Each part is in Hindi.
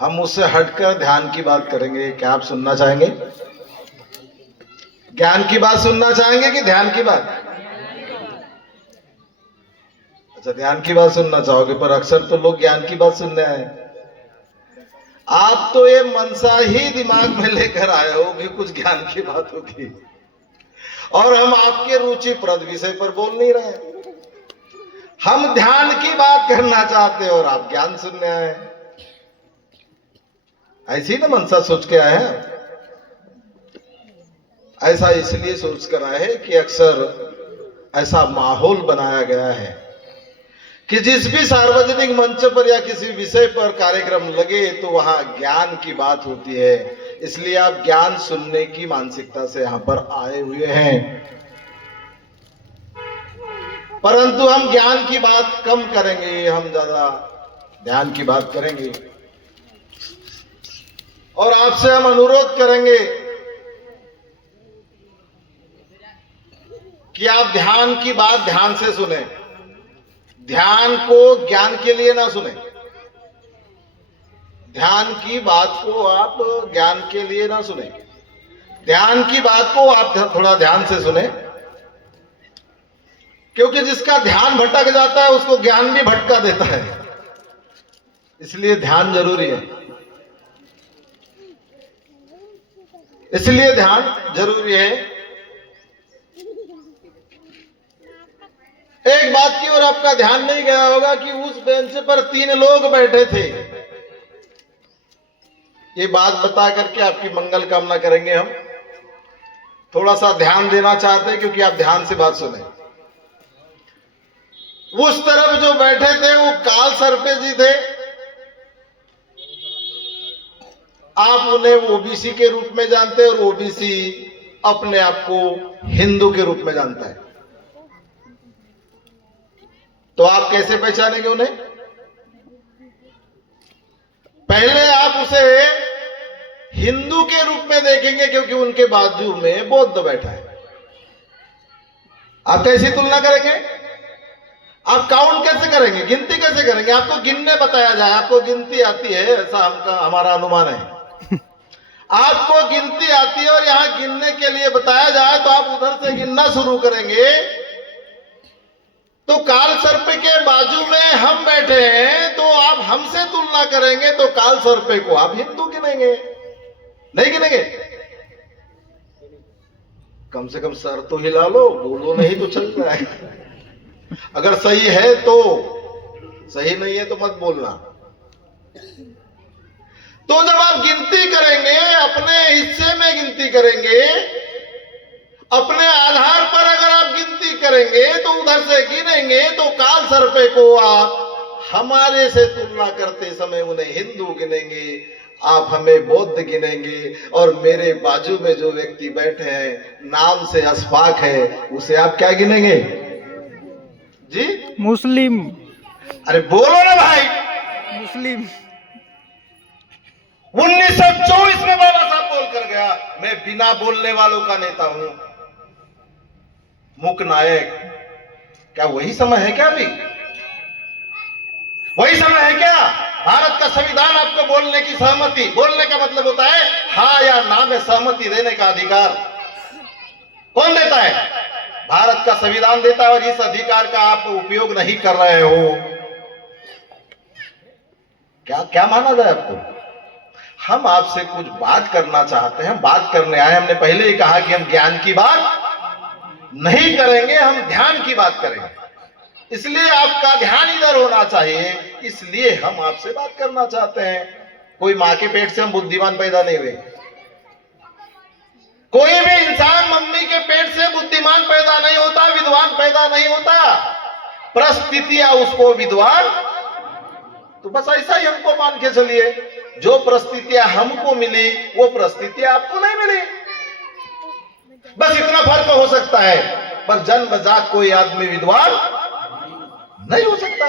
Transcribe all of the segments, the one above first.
हम उससे हटकर ध्यान की बात करेंगे। क्या आप सुनना चाहेंगे? ज्ञान की बात सुनना चाहेंगे कि ध्यान की बात? अच्छा, ध्यान की बात सुनना चाहोगे, पर अक्सर तो लोग ज्ञान की बात सुनने आए। आप तो ये मनसा ही दिमाग में लेकर आए हो कि कुछ ज्ञान की बात होगी, और हम आपके रुचिप्रद विषय पर बोल नहीं रहे। हम ध्यान की बात करना चाहते हैं और आप ज्ञान सुनने आए। ऐसी ना मनसा सोच के आए हैं। ऐसा इसलिए सोच कर आए हैं कि अक्सर ऐसा माहौल बनाया गया है कि जिस भी सार्वजनिक मंच पर या किसी विषय पर कार्यक्रम लगे तो वहां ज्ञान की बात होती है। इसलिए आप ज्ञान सुनने की मानसिकता से यहां पर आए हुए हैं, परंतु हम ज्ञान की बात कम करेंगे, हम ज्यादा ध्यान की बात करेंगे। और आपसे हम अनुरोध करेंगे कि आप ध्यान की बात ध्यान से सुने, ध्यान को ज्ञान के लिए ना सुने। ध्यान की बात को आप ज्ञान के लिए ना सुने, ध्यान की बात को आप थोड़ा ध्यान से सुने, क्योंकि जिसका ध्यान भटक जाता है उसको ज्ञान भी भटका देता है। इसलिए ध्यान जरूरी है, इसलिए ध्यान जरूरी है। एक बात की ओर आपका ध्यान नहीं गया होगा कि उस बेंच पर 3 लोग बैठे थे। ये बात बता करके आपकी मंगल कामना करेंगे हम। थोड़ा सा ध्यान देना चाहते हैं क्योंकि आप ध्यान से बात सुने। उस तरफ जो बैठे थे वो काल सर्पे जी थे। आप उन्हें ओबीसी के रूप में जानते हैं और ओबीसी अपने आप को हिंदू के रूप में जानता है। तो आप कैसे पहचानेंगे उन्हें? पहले आप उसे हिंदू के रूप में देखेंगे क्योंकि उनके बाजू में बौद्ध बैठा है। आप कैसी तुलना करेंगे? आप काउंट कैसे करेंगे, गिनती कैसे करेंगे? आपको गिनने बताया जाए, आपको गिनती आती है ऐसा हमारा अनुमान है। आपको गिनती आती है और यहां गिनने के लिए बताया जाए तो आप उधर से गिनना शुरू करेंगे। तो काल सर्प के बाजू में हम बैठे हैं, तो आप हमसे तुलना करेंगे तो काल सर्प को आप हिंदू गिनेंगे, नहीं गिनेंगे? कम से कम सर तो हिला लो, बोलो नहीं तो चल रहा है। अगर सही है तो सही, नहीं है तो मत बोलना। तो जब आप गिनती करेंगे, अपने हिस्से में गिनती करेंगे, अपने आधार पर अगर आप गिनती करेंगे तो उधर से गिनेंगे तो काल सर्पे को आप हमारे से तुलना करते समय उन्हें हिंदू गिनेंगे, आप हमें बौद्ध गिनेंगे, और मेरे बाजू में जो व्यक्ति बैठे हैं नाम से अस्फाक है, उसे आप क्या गिनेंगे जी? मुस्लिम। अरे बोलो ना भाई। मुस्लिम। 1924 में बाबा साहब बोल कर गया, मैं बिना बोलने वालों का नेता हूं, मूक नायक। क्या वही समय है क्या? अभी वही समय है क्या? भारत का संविधान आपको बोलने की सहमति, बोलने का मतलब होता है हाँ या ना में सहमति देने का अधिकार कौन देता है? भारत का संविधान देता है, और इस अधिकार का आप उपयोग नहीं कर रहे हो। क्या क्या माना जाए आपको? हम आपसे कुछ बात करना चाहते हैं, हम बात करने आए। हमने पहले ही कहा कि हम ज्ञान की बात नहीं करेंगे, हम ध्यान की बात करेंगे। इसलिए आपका ध्यान इधर होना चाहिए, इसलिए हम आपसे बात करना चाहते हैं। कोई मां के पेट से हम बुद्धिमान पैदा नहीं हुए। कोई भी इंसान मम्मी के पेट से बुद्धिमान पैदा नहीं होता, विद्वान पैदा नहीं होता। परिस्थितियां उसको विद्वान, तो बस ऐसा ही हमको मान के चलिए, जो परिस्थितियां हमको मिली वो परिस्थितियां आपको नहीं मिली। बस इतना फर्क हो सकता है, पर जन्मजात कोई आदमी विद्वान नहीं हो सकता,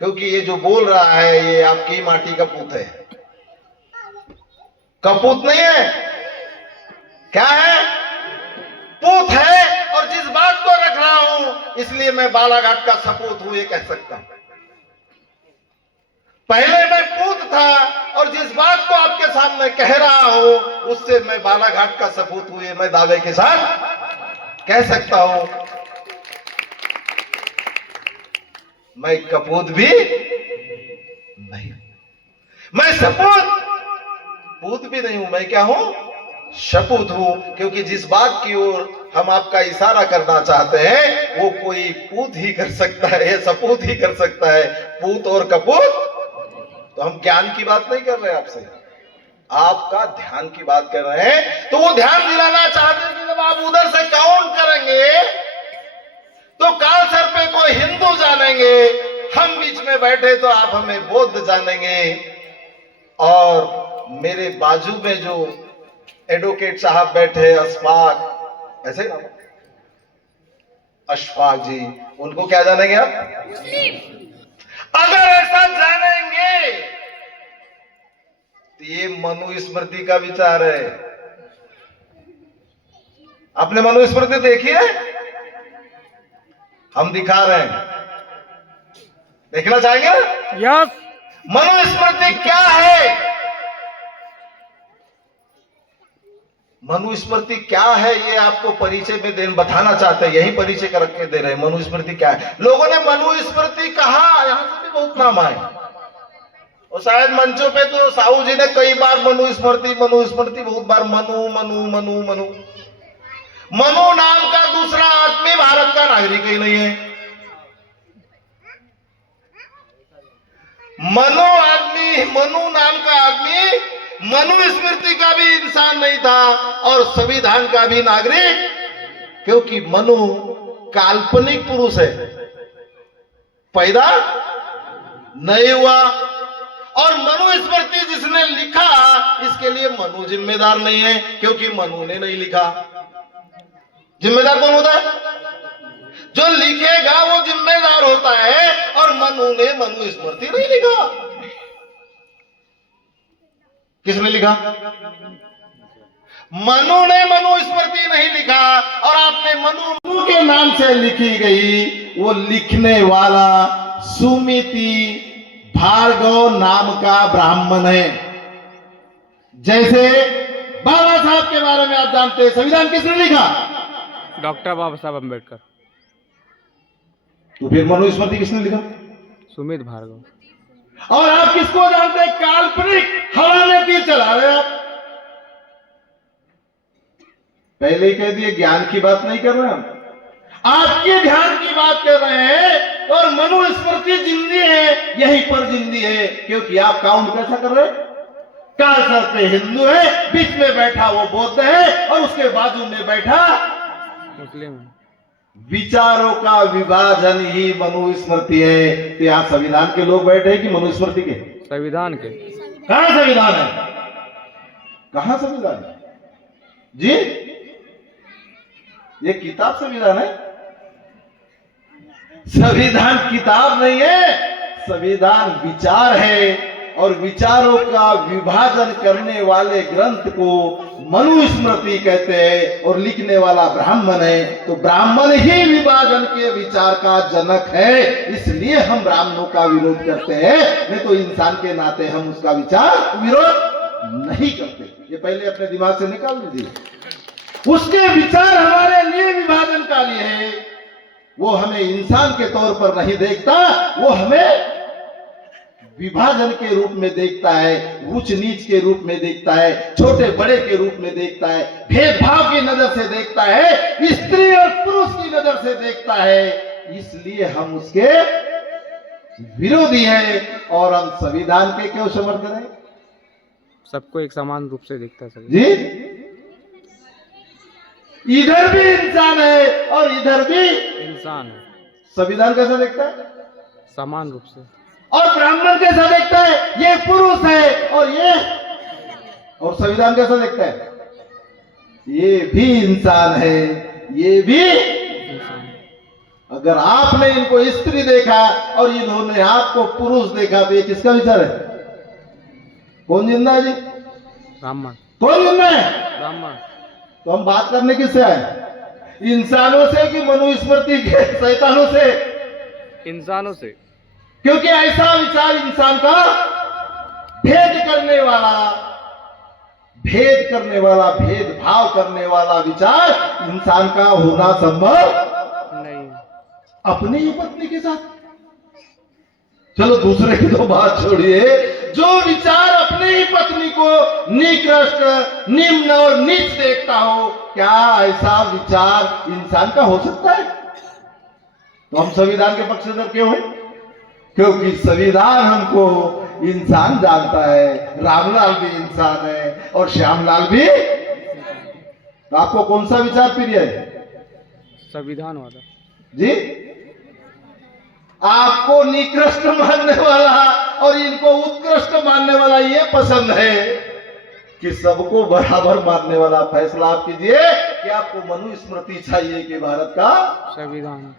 क्योंकि ये जो बोल रहा है ये आपकी माटी का पूत है, कपूत नहीं है। क्या है? पूत है। और जिस बात को रख रहा हूं, इसलिए मैं बालाघाट का सपूत हूं ये कह सकता हूं। पहले मैं पूत था और जिस बात को आपके सामने कह रहा हूं उससे मैं बालाघाट का सपूत हूं, ये मैं दावे के साथ कह सकता हूं। मैं कपूत भी नहीं, मैं सपूत पूत भी नहीं हूं, मैं क्या हूं? शपूत हूं। क्योंकि जिस बात की ओर हम आपका इशारा करना चाहते हैं वो कोई पूत ही कर सकता है, ये सपूत ही कर सकता है। पूत और कपूत, तो हम ज्ञान की बात नहीं कर रहे आपसे, आपका ध्यान की बात कर रहे हैं। तो वो ध्यान दिलाना चाहते हैं कि जब आप उधर से काउंट करेंगे तो काल सर पे कोई हिंदू जानेंगे, हम बीच में बैठे तो आप हमें बौद्ध जानेंगे। और मेरे बाजू में जो एडवोकेट साहब बैठे अशफाक, ऐसे नाम अशफाक जी, उनको क्या जानेंगे आप? अगर ऐसा जानेंगे तो ये मनुस्मृति का विचार है। आपने मनुस्मृति देखी है? हम दिखा रहे हैं, देखना चाहेंगे ना? यस। मनुस्मृति क्या है? मनुस्मृति क्या है ये आपको परिचय में बताना चाहते हैं, यही परिचय कर रख के दे रहे हैं। मनुस्मृति क्या है? लोगों ने मनुस्मृति कहा, यहां से भी बहुत नाम आए और शायद मंचों पे तो साहू जी ने कई बार मनुस्मृति मनुस्मृति बहुत बार मनु मनु मनु मनु। मनु नाम का दूसरा आदमी भारत का नागरिक ही नहीं है। मनु नाम का आदमी मनुस्मृति का भी इंसान नहीं था और संविधान का भी नागरिक, क्योंकि मनु काल्पनिक पुरुष है, पैदा नहीं हुआ। और मनुस्मृति जिसने लिखा इसके लिए मनु जिम्मेदार नहीं है, क्योंकि मनु ने नहीं लिखा। जिम्मेदार कौन होता है? जो लिखेगा वो जिम्मेदार होता है, और मनु ने मनुस्मृति नहीं लिखा। किसने लिखा? मनु ने मनुस्मृति नहीं लिखा। और आपने मनु के नाम से लिखी गई, वो लिखने वाला सुमिति भार्गव नाम का ब्राह्मण है। जैसे बाबा साहब के बारे में आप जानते हैं, संविधान किसने लिखा? डॉक्टर बाबा साहब अम्बेडकर। तो फिर मनुस्मृति किसने लिखा? सुमित भार्गव। और आप किसको जानते हैं? काल्पनिक हवा में तीर चला रहे आप। पहले ही कह दिए ज्ञान की बात नहीं कर रहे हम, आपके ध्यान की बात कर रहे हैं। और मनुस्मृति जिंदी है, यहीं पर जिंदी है, क्योंकि आप काउंट कैसा कर रहे हैं? काल सर पे हिंदू है, बीच में बैठा वो बौद्ध है, और उसके बाजू में बैठा मुस्लिम। विचारों का विभाजन ही मनुस्मृति है। तो यहाँ संविधान के लोग बैठे हैं कि मनुस्मृति के? संविधान के। कहां संविधान है? कहां संविधान है जी? ये किताब संविधान है? संविधान किताब नहीं है, संविधान विचार है। और विचारों का विभाजन करने वाले ग्रंथ को मनुस्मृति कहते हैं, और लिखने वाला ब्राह्मण है। तो ब्राह्मण ही विभाजन के विचार का जनक है, इसलिए हम ब्राह्मणों का विरोध करते हैं। नहीं तो इंसान के नाते हम उसका विचार विरोध नहीं करते। ये पहले अपने दिमाग से निकाल लीजिए। उसके विचार हमारे लिए विभाजनकारी है। वो हमें इंसान के तौर पर नहीं देखता, वो हमें विभाजन के रूप में देखता है, ऊंच नीच के रूप में देखता है, छोटे बड़े के रूप में देखता है, भेदभाव की नजर से देखता है, स्त्री और पुरुष की नजर से देखता है। इसलिए हम उसके विरोधी हैं। और हम संविधान के क्यों समर्थन हैं? सबको एक समान रूप से देखता है जी। इधर भी इंसान है और इधर भी इंसान है। संविधान कैसा देखता है? समान रूप से। और ब्राह्मण कैसा देखता है? ये पुरुष है और ये, और संविधान कैसा देखता है? ये भी इंसान है, ये भी इंसान। अगर आपने इनको स्त्री देखा और इन्होंने आपको पुरुष देखा तो ये किसका विचार है? कौन जिंदा है जी? ब्राह्मण। कौन जिंदा है? ब्राह्मण। तो हम बात करने किससे आए? इंसानों से कि मनुस्मृति के शैतानों से? इंसानों से। क्योंकि ऐसा विचार इंसान का भेद करने वाला, भेदभाव करने वाला विचार इंसान का होना संभव नहीं। अपनी ही पत्नी के साथ। चलो दूसरे की तो बात छोड़िए, जो विचार अपने ही पत्नी को निकृष्ट, निम्न और नीच देखता हो, क्या ऐसा विचार इंसान का हो सकता है? तो हम संविधान के पक्षधर क्यों हैं? क्योंकि संविधान हमको इंसान जानता है। रामलाल भी इंसान है और श्यामलाल भी। तो आपको कौन सा विचार प्रिय है संविधान वाला जी? आपको निकृष्ट मानने वाला और इनको उत्कृष्ट मानने वाला ये पसंद है कि सबको बराबर मानने वाला फैसला आप कीजिए कि आपको मनुस्मृति चाहिए कि भारत का संविधान।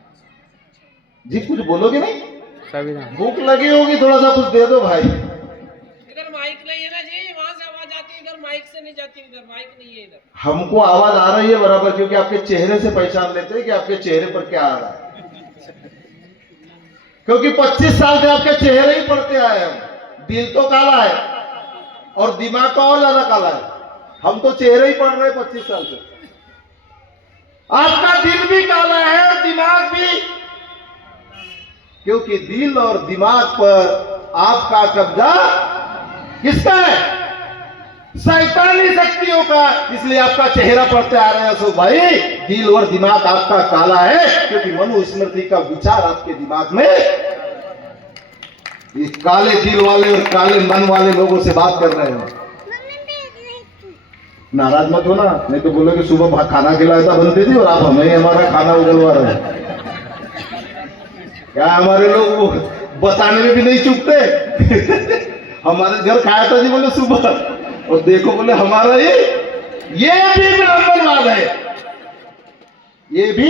जी कुछ बोलोगे नहीं? संविधान। भूख लगी होगी, थोड़ा सा कुछ दे दो भाई। इधर माइक नहीं है ना जी, वहां से आवाज आती है, इधर माइक से नहीं जाती, इधर माइक नहीं है इधर। हमको आवाज आ रही है बराबर, क्योंकि आपके चेहरे से पहचान लेते हैं कि आपके चेहरे पर क्या आ रहा है। क्योंकि 25 साल से आपके चेहरे ही पढ़ते आए हम। दिल तो काला है और दिमाग तो और ज्यादा काला है। हम तो चेहरे ही पढ़ रहे हैं 25 साल से। आपका दिल भी काला है और दिमाग भी, क्योंकि दिल और दिमाग पर आपका कब्जा किसका है? शैतानी शक्तियों का। इसलिए आपका चेहरा पढ़ते आ रहे हैं अशोक भाई। दिल और दिमाग आपका काला है क्योंकि मनुस्मृति का विचार आपके दिमाग में। इस काले दिल वाले और काले मन वाले लोगों से बात कर रहे हैं। नाराज मत हो ना, नहीं तो बोलोगे सुबह खाना खिलाया था बनती थी और आप हमें हमारा खाना उगलवा रहे हैं। क्या हमारे लोग बताने में भी नहीं चुकते? हमारे घर खाया था जी बोले सुबह, और देखो बोले हमारा ये भी ब्राह्मणवाद है। ये भी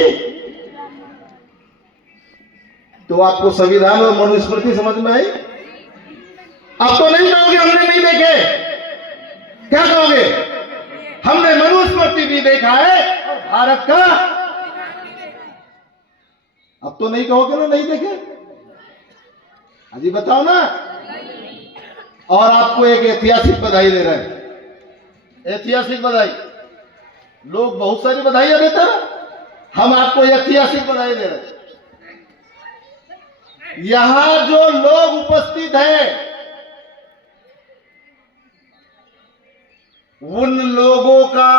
तो आपको संविधान और मनुस्मृति समझ में आई? आप तो नहीं कहोगे हमने नहीं देखे, क्या कहोगे? हमने मनुस्मृति भी देखा है और भारत का। अब तो नहीं कहोगे ना नहीं देखे? अजी बताओ ना। और आपको एक ऐतिहासिक बधाई दे रहे हैं। ऐतिहासिक बधाई, लोग बहुत सारी बधाइयां देते हैं, हम आपको ऐतिहासिक बधाई दे रहे हैं। यहां जो लोग उपस्थित हैं उन लोगों का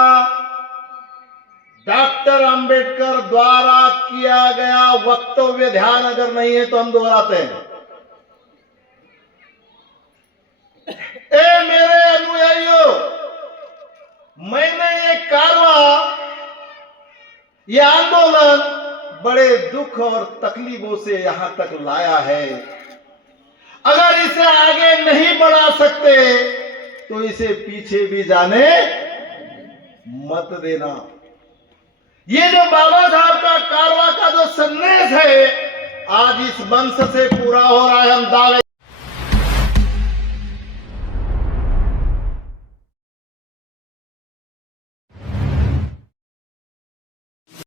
डॉक्टर अंबेडकर द्वारा किया गया वक्तव्य ध्यान अगर नहीं है तो हम दोहराते हैं। ए मेरे अनुयायियों, मैंने ये कारवां, ये आंदोलन बड़े दुख और तकलीफों से यहां तक लाया है। अगर इसे आगे नहीं बढ़ा सकते तो इसे पीछे भी जाने मत देना। ये जो बाबा साहब का कारवां का जो संदेश है आज इस वंश से पूरा हो रहा है। हम दावे